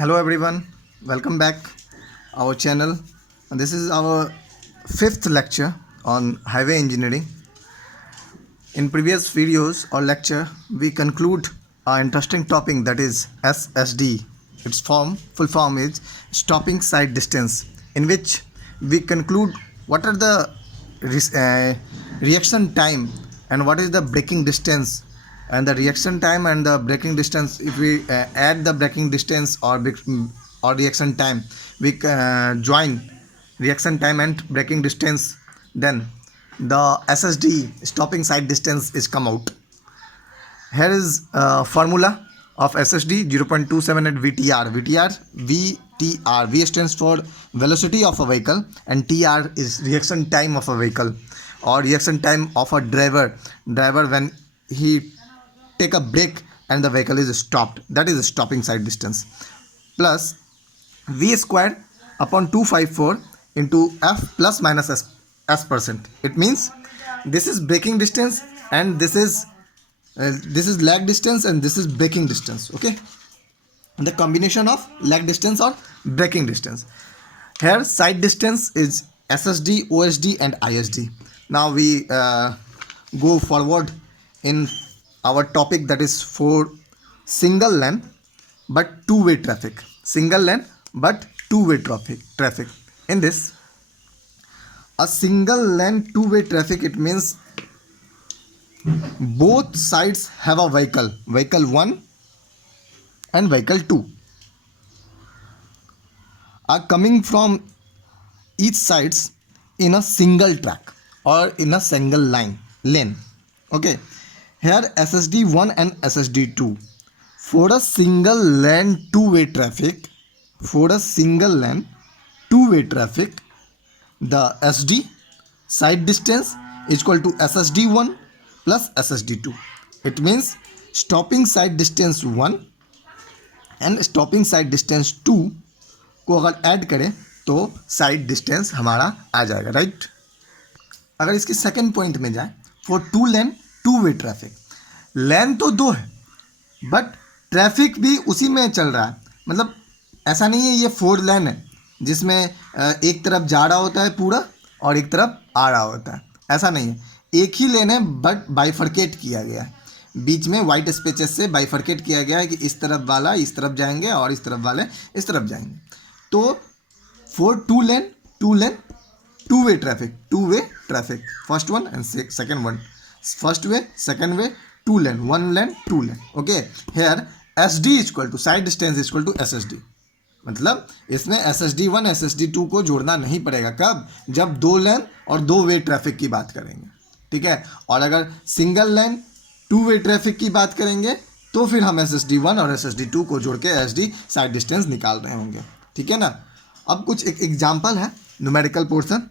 Hello everyone, welcome back our channel. And this is our fifth lecture on highway engineering. In previous videos or lecture, we conclude our interesting topic that is SSD. Its full form is stopping sight distance, in which we conclude what are the reaction time and what is the braking distance, and the reaction time and the braking distance. If we add the braking distance or reaction time, we join reaction time and braking distance, then the SSD stopping sight distance is come out. Here is formula of SSD 0.278 VTR. VTR. V stands for velocity of a vehicle and TR is reaction time of a vehicle or reaction time of a driver when he take a brake and the vehicle is stopped. That is stopping sight distance. Plus V squared upon 254 into F plus minus S percent. It means this is braking distance and this is lag distance and this is braking distance. Okay, the combination of lag distance or braking distance. Here sight distance is SSD, OSD and ISD. Now we go forward in our topic, that is for single lane but two-way traffic. Single lane but two-way traffic. In this, a single lane two-way traffic, it means both sides have a vehicle 1 and vehicle 2 are coming from each sides in a single track or in a single lane. Okay, here SSD 1 and SSD 2. For a single lane two-way traffic, the SD side distance is equal to SSD 1 plus SSD 2. It means stopping side distance 1 and stopping side distance 2 को अगर add करें तो side distance हमारा आ जाएगा, right. अगर इसके second point में जाए, for two lane two way traffic, lane तो दो है बट ट्रैफिक भी उसी में चल रहा है। मतलब ऐसा नहीं है ये फोर लेन है जिसमें एक तरफ जा रहा होता है पूरा और एक तरफ आ रहा होता है, ऐसा नहीं है। एक ही लेन है बट बाइफरकेट किया गया है, बीच में वाइट स्पेसेस से बाइफरकेट किया गया है कि इस तरफ वाला इस तरफ जाएंगे और इस तरफ वाले इस तरफ जाएंगे। तो for two lane two way traffic, first one and second one, first way second way, two lane one lane two lane. Okay, here SD equal to sight distance equal to SSD। मतलब इसमें SSD 1 SSD 2 को जोड़ना नहीं पड़ेगा। कब? जब दो लेन और दो वे ट्रैफिक की बात करेंगे, ठीक है। और अगर single lane two way traffic की बात करेंगे तो फिर हम SSD 1 और SSD 2 को जोड़ के SD साइड डिस्टेंस निकाल रहे होंगे, ठीक है ना। अब कुछ एक एग्जाम्पल है, न्यूमेरिकल पोर्शन।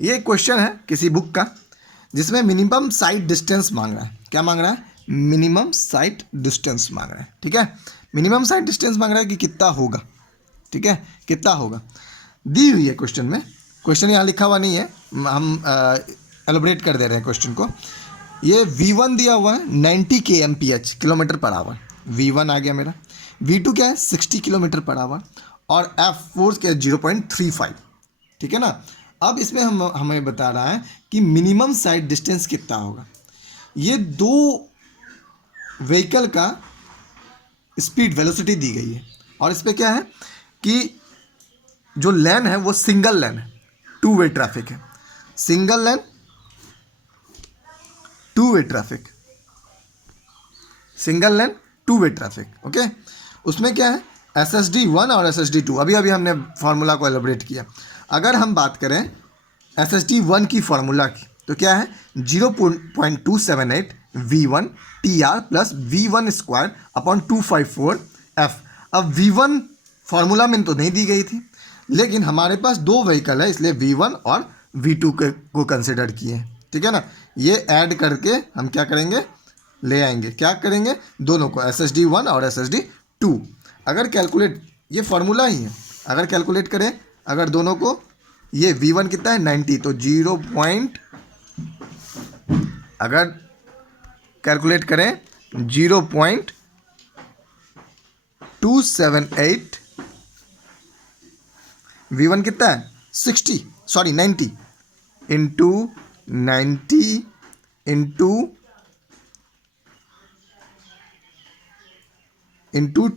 ये क्वेश्चन है किसी बुक का जिसमें मिनिमम साइड डिस्टेंस मांग रहा है। क्या मांग रहा है? मिनिमम साइड डिस्टेंस मांग रहा है, ठीक है। मिनिमम साइड डिस्टेंस मांग रहा है कि कितना होगा, ठीक है, कितना होगा दी हुई है क्वेश्चन में। क्वेश्चन यहाँ लिखा हुआ नहीं है, हम एलोबरेट कर दे रहे हैं क्वेश्चन को। ये V1 दिया हुआ है 90 kmph kilometre per hour, V1 आ गया मेरा। V2 क्या है? 60 किलोमीटर पर आवर और F फोर्स क्या है? 0.35, ठीक है ना। अब इसमें हमें बता रहा है कि मिनिमम साइड डिस्टेंस कितना होगा। ये दो व्हीकल का स्पीड वेलोसिटी दी गई है और इस पर क्या है कि जो लेन है वो सिंगल लेन है, टू वे ट्रैफिक है। Single lane two way traffic, single lane two way traffic. Okay, उसमें क्या है? SSD 1 और SSD 2। अभी हमने फार्मूला को एलोबरेट किया। अगर हम बात करें SSD 1 की फार्मूला की तो क्या है? 0.278 V1 TR plus V1 square upon 254 F। अब V1 फार्मूला में तो नहीं दी गई थी, लेकिन हमारे पास दो व्हीकल है इसलिए V1 और V2 को कंसिडर किए, ठीक है ना। ये ऐड करके हम क्या करेंगे? ले आएंगे, क्या करेंगे? दोनों को, SSD 1 और SSD 2। अगर कैलकुलेट, ये फार्मूला ही है, अगर कैलकुलेट करें अगर दोनों को, ये V1 कितना है? 90, तो 0. अगर कैलकुलेट करें 0.278 278 V1 कितना है 90 इंटू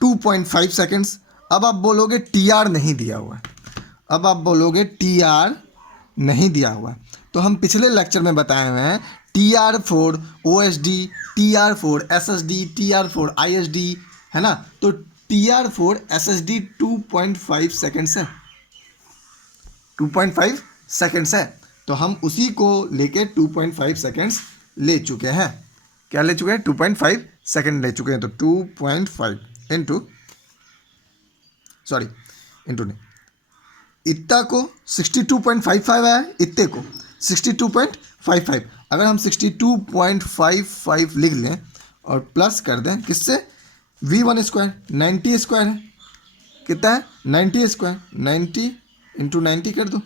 2.5 सेकेंड्स। अब आप बोलोगे TR नहीं दिया हुआ है, तो हम पिछले लेक्चर में बताए हुए हैं TR for OSD, TR for SSD, TR for ISD, है ना। तो TR फॉर SSD 2.5 सेकेंड्स है, 2.5 सेकेंड्स है। तो हम उसी को लेके 2.5 सेकेंड्स ले चुके हैं। क्या ले चुके हैं? 2.5 सेकेंड ले चुके हैं। तो 2.5 इंटू नहीं, इतना को 62.55 आया, इतने को 62.55। अगर हम 62.55 लिख लें और प्लस कर दें किससे? V1 स्क्वायर 90 स्क्वायर है, कितना है 90 स्क्वायर, 90 इंटू 90 कर दो,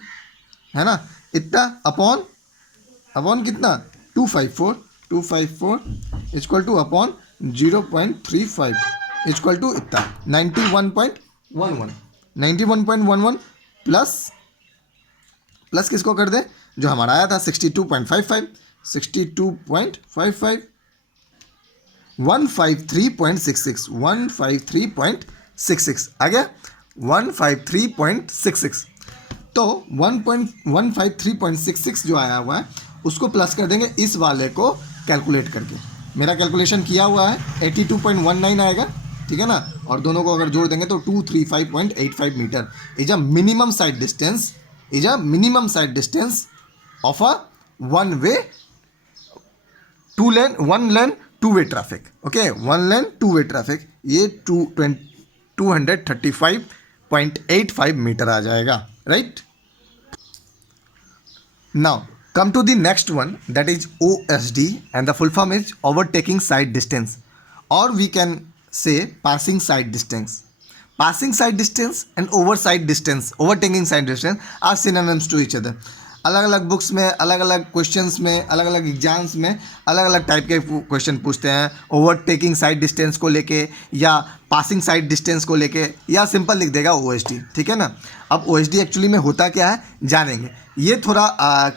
है ना। इतना अपॉन कितना 254 equal to upon 0.35 equal to इतना 91.11 प्लस किसको कर दे जो हमारा आया था 62.55 153.66 आ गया 153.66। तो 153.66 जो आया हुआ है उसको प्लस कर देंगे इस वाले को कैलकुलेट करके। मेरा कैलकुलेशन किया हुआ है 82.19 आएगा, ठीक है ना। और दोनों को अगर जोड़ देंगे तो 235.85 metre is a minimum side distance of a one lane two way traffic. Okay, one lane two way traffic ये 235.85 मीटर आ जाएगा, right. Now come to the next one, that is OSD, and the full form is overtaking side distance, or we can say passing side distance. Passing side distance and overtaking side distance are synonyms to each other. अलग अलग books में, अलग अलग questions में, अलग अलग exams में अलग अलग टाइप के क्वेश्चन पूछते हैं ओवरटेकिंग साइड डिस्टेंस को लेके या पासिंग साइड डिस्टेंस को लेके, या सिंपल लिख देगा OSD, ठीक है ना। अब OSD एक्चुअली में होता क्या है जानेंगे। ये थोड़ा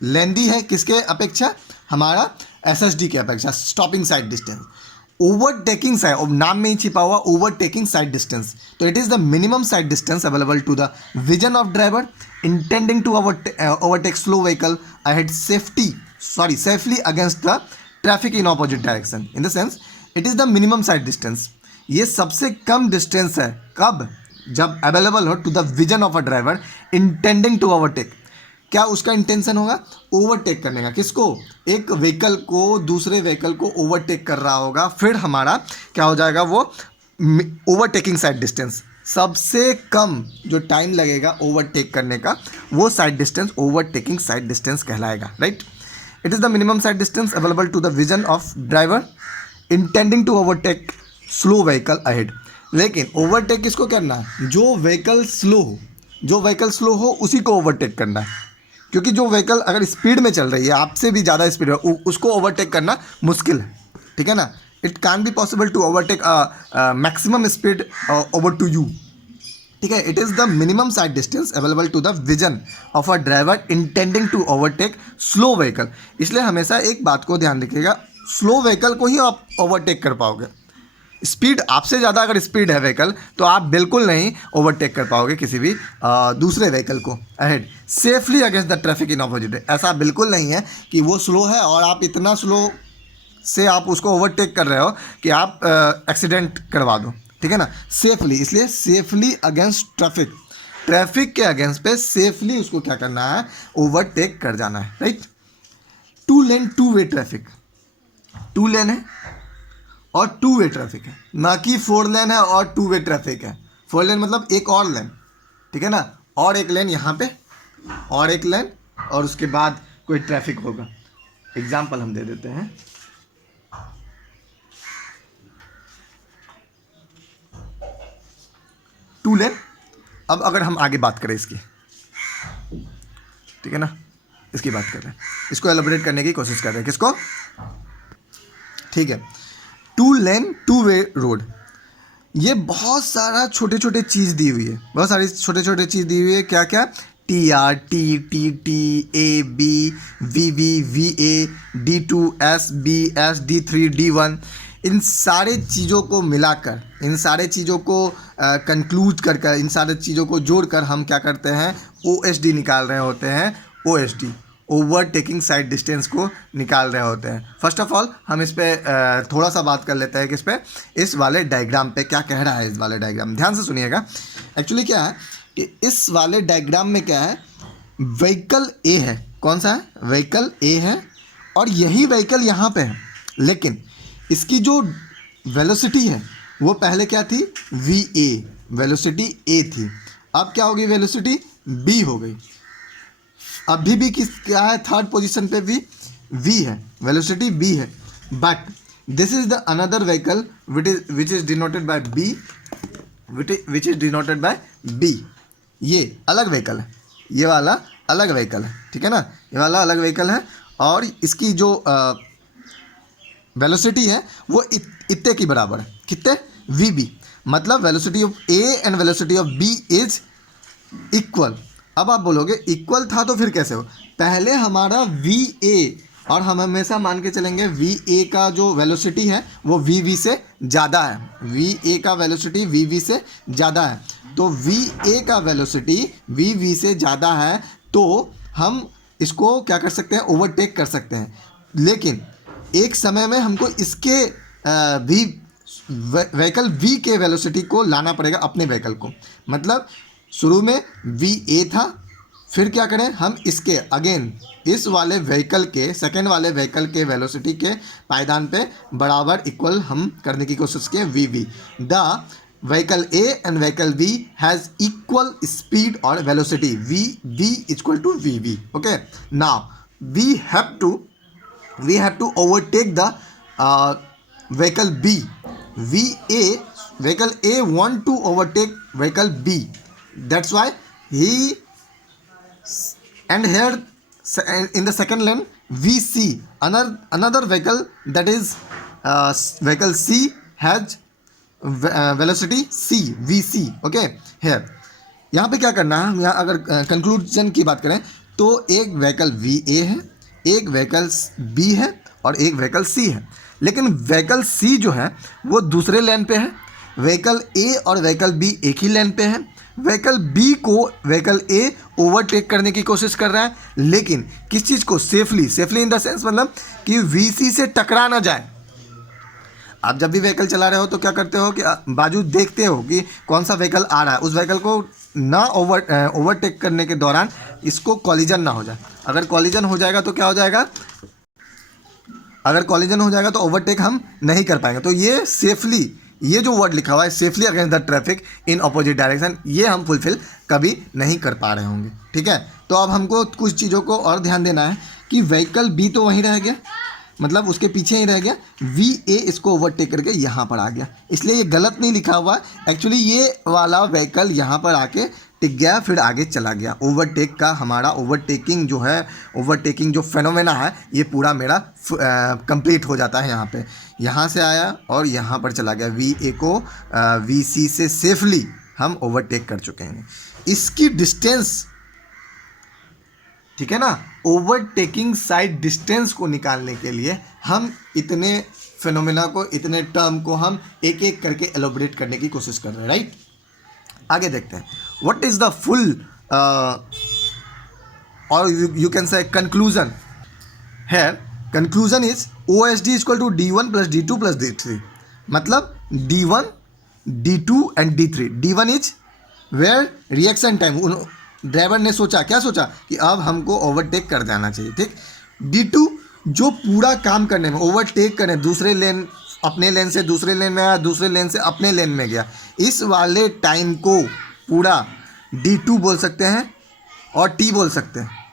लेंदी है किसके अपेक्षा? हमारा SSD के अपेक्षा, stopping side distance. Overtaking side, और नाम में ही छिपा हुआ ओवरटेकिंग साइड डिस्टेंस। तो it is the minimum side distance available to the vision of driver intending to overtake slow vehicle ahead safely against the traffic in opposite direction. In the sense it is the minimum side distance. ये सबसे कम distance है कब? जब available हो to the vision of a driver intending to overtake. क्या उसका intention होगा? ओवरटेक करने का। किसको? एक व्हीकल को दूसरे व्हीकल को ओवरटेक कर रहा होगा, फिर हमारा क्या हो जाएगा वो ओवरटेकिंग साइड डिस्टेंस। सबसे कम जो टाइम लगेगा ओवरटेक करने का वो side distance overtaking side distance कहलाएगा, right. It is the minimum side distance available to the vision of driver intending to overtake slow vehicle ahead. लेकिन ओवरटेक किसको करना है? जो व्हीकल स्लो हो उसी को ओवरटेक करना है, क्योंकि जो व्हीकल अगर स्पीड में चल रही है, आपसे भी ज़्यादा स्पीड है, उसको ओवरटेक करना मुश्किल है, ठीक है ना। It can be possible to overtake maximum speed over to you, ठीक है। It is the minimum side distance available to the vision of a driver intending to overtake slow vehicle. इसलिए हमेशा एक बात को ध्यान रखिएगा, स्लो व्हीकल को ही आप ओवरटेक कर पाओगे। स्पीड आपसे ज़्यादा अगर स्पीड है व्हीकल तो आप बिल्कुल नहीं ओवरटेक कर पाओगे किसी भी दूसरे व्हीकल को ahead safely against the traffic in opposite. ऐसा बिल्कुल नहीं है कि वो स्लो है और आप इतना स्लो से आप उसको ओवरटेक कर रहे हो कि आप एक्सीडेंट करवा दो, ठीक है ना। सेफली, इसलिए सेफली अगेंस्ट ट्रैफिक के अगेंस्ट पे सेफली उसको क्या करना है? ओवरटेक कर जाना है, right. To lane two way traffic, two lane है और टू वे ट्रैफिक है, ना कि फोर लेन है और टू वे ट्रैफिक है। फोर लेन मतलब एक और लेन, ठीक है ना, और एक लेन यहाँ पे और एक लेन और उसके बाद कोई ट्रैफिक होगा। एग्जाम्पल हम दे देते हैं। Two lane. अब अगर हम आगे बात करें इसकी, ठीक है ना, इसकी बात कर रहे हैं, इसको एलैबोरेट करने की कोशिश कर रहे हैं। किसको? ठीक है। To lane two way road, ये बहुत सारा छोटे छोटे चीज़ दी हुई है, बहुत सारी छोटे छोटे चीज़ दी हुई है। क्या क्या? T R, T T T, A B, V V, V A, D two, S B, S, D three, D one, इन सारे चीज़ों को मिलाकर, इन सारे चीज़ों को कंक्लूड कर कर, इन सारे चीज़ों को जोड़कर हम क्या करते हैं? ओ एस डी निकाल रहे होते हैं। O S D, overtaking side distance को निकाल रहे होते हैं। फर्स्ट ऑफ ऑल हम इस पर थोड़ा सा बात कर लेते हैं कि इस पे, इस वाले डायग्राम पे क्या कह रहा है। इस वाले डायग्राम ध्यान से सुनिएगा। एक्चुअली क्या है कि इस वाले डायग्राम में क्या है, व्हीकल ए है। कौन सा है? व्हीकल ए है, और यही व्हीकल यहाँ पे है, लेकिन इसकी जो वेलोसिटी है वो पहले क्या थी? वी ए, वेलोसिटी ए थी। अब क्या होगी? वेलोसिटी बी हो गई। अभी भी किस क्या है? थर्ड पोजीशन पे भी वी है, वेलोसिटी बी है। But this is the another vehicle which is denoted by B, which is denoted by B. ये अलग व्हीकल है, ये वाला अलग व्हीकल है, ठीक है ना? ये वाला अलग व्हीकल है, और इसकी जो वेलोसिटी है वो इतने की बराबर है। कितने? V B. मतलब velocity of A and velocity of B is equal. अब आप बोलोगे इक्वल था तो फिर कैसे हो? पहले हमारा वी ए, और हम हमेशा मान के चलेंगे वी ए का जो वेलोसिटी है वो वी वी से ज़्यादा है। वी ए का वेलोसिटी वी वी से ज़्यादा है, तो वी ए का वेलोसिटी वी वी से ज़्यादा है, तो हम इसको क्या कर सकते हैं? ओवरटेक कर सकते हैं। लेकिन एक समय में हमको इसके वी व्हीकल वी के वेलोसिटी को लाना पड़ेगा अपने व्हीकल को। मतलब शुरू में वी ए था, फिर क्या करें हम? इसके अगेन इस वाले व्हीकल के, सेकेंड वाले व्हीकल के वेलोसिटी के पायदान पे बराबर इक्वल हम करने की कोशिश किए V V. The vehicle A and vehicle B has equal speed और velocity, V V equal to V V. Okay, now we have to overtake the vehicle B. Vehicle A want to overtake vehicle B. That's why he, and here in the second lane we see another vehicle, that is vehicle C has velocity C, VC. Okay, here यहाँ पे क्या करना है? हम यहाँ अगर conclusion की बात करें तो एक व्हीकल वी ए है, एक व्हीकल बी है, और एक व्हीकल सी है। लेकिन व्हीकल सी जो है वो दूसरे लेन पे है, व्हीकल ए और व्हीकल बी एक ही लेन पे है। व्हीकल बी को व्हीकल ए ओवरटेक करने की कोशिश कर रहा है, लेकिन किस चीज़ को? सेफली इन द सेंस मतलब कि वीसी से टकरा ना जाए। आप जब भी व्हीकल चला रहे हो तो क्या करते हो कि बाजू देखते हो कि कौन सा व्हीकल आ रहा है, उस व्हीकल को ना ओवरटेक करने के दौरान इसको कॉलिजन ना हो जाए। अगर कॉलिजन हो जाएगा तो क्या हो जाएगा? अगर कॉलिजन हो जाएगा तो ओवरटेक हम नहीं कर पाएंगे। तो ये सेफली, ये जो वर्ड लिखा हुआ है safely against the traffic in opposite direction, ये हम फुलफिल कभी नहीं कर पा रहे होंगे, ठीक है? तो अब हमको कुछ चीज़ों को और ध्यान देना है कि व्हीकल बी तो वहीं रह गया, मतलब उसके पीछे ही रह गया, वी ए इसको ओवरटेक करके यहाँ पर आ गया, इसलिए ये गलत नहीं लिखा हुआ। एक्चुअली ये वाला व्हीकल यहाँ पर आके टिक गया, फिर आगे चला गया। ओवरटेक का हमारा ओवरटेकिंग जो है, ओवरटेकिंग जो फेनोमेना है, ये पूरा मेरा कंप्लीट हो जाता है यहाँ पे। यहाँ से आया और यहाँ पर चला गया, वी ए को वी सी से सेफली हम ओवरटेक कर चुके हैं। इसकी डिस्टेंस, ठीक है ना, ओवरटेकिंग साइड डिस्टेंस को निकालने के लिए हम इतने फेनोमेना को, इतने टर्म को हम एक एक करके एलोबरेट करने की कोशिश कर रहे हैं, राइट? आगे देखते हैं what is the full or you can say conclusion. Here conclusion is OSD equal to D1 plus D2 plus D3। मतलब D1, D2 and D3। D1 is where reaction time, driver ने सोचा, क्या सोचा कि अब हमको ओवरटेक कर जाना चाहिए, ठीक। D2 जो पूरा काम करने में, ओवरटेक करने, दूसरे लेन, अपने लेन से दूसरे लेन में आया, दूसरे लेन से अपने लेन में गया, इस वाले टाइम को पूरा D2 बोल सकते हैं और T बोल सकते हैं।